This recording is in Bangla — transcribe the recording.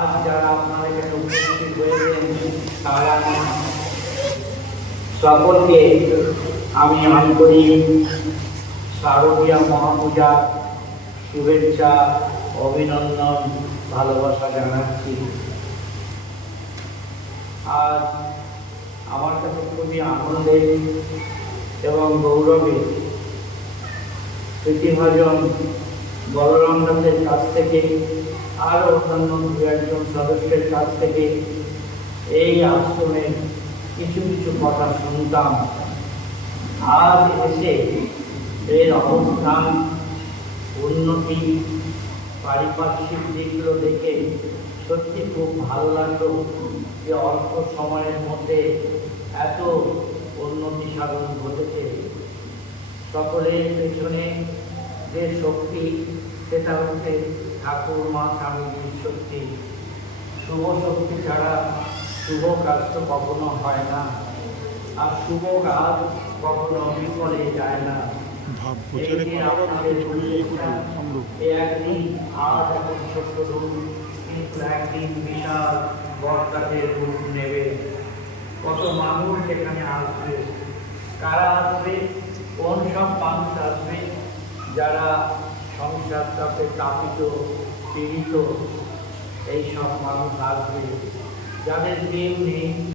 আজ যারা আপনারা এখানে উপস্থিত হয়েছেন তারা সকলকে আমি আন্তরিক শারদীয়া মহাপূজা শুভেচ্ছা, অভিনন্দন, ভালোবাসা জানাচ্ছি। আজ আমার কাছে খুবই আনন্দের এবং গৌরবের প্রীতিভাজন বলরাম দাসের কাছ থেকে আর অন্যান্য দু একজন সদস্যের কাছ থেকে এই আশ্রমের কিছু কিছু কথা শুনতাম। আজ এসে এর অবস্থান, উন্নতি, পারিপার্শ্বিক দিকগুলো দেখে সত্যি খুব ভালো লাগলো যে অল্প সময়ের মধ্যে এত উন্নতি সাধন ঘটেছে। সকলের পেছনে যে শক্তি, সেটা হচ্ছে ঠাকুর মা স্বামীজির শক্তি। শুভ শক্তি ছাড়া শুভ কাজ তো কখনো হয় না, আর শুভ কাজ কখনো বিফলে যায় না। একদিন আজ এখন ছোট্ট রূপ, কিন্তু একদিন বিশাল বরকাতের রূপ নেবে। কত মানুষ এখানে আসবে, কারা আসবে, কোন সব মানুষ আসবে? যারা সংসার চাপে তাপিত, পীড়িত, এই সব মানুষ আসবে, যাদের প্রেম নেই।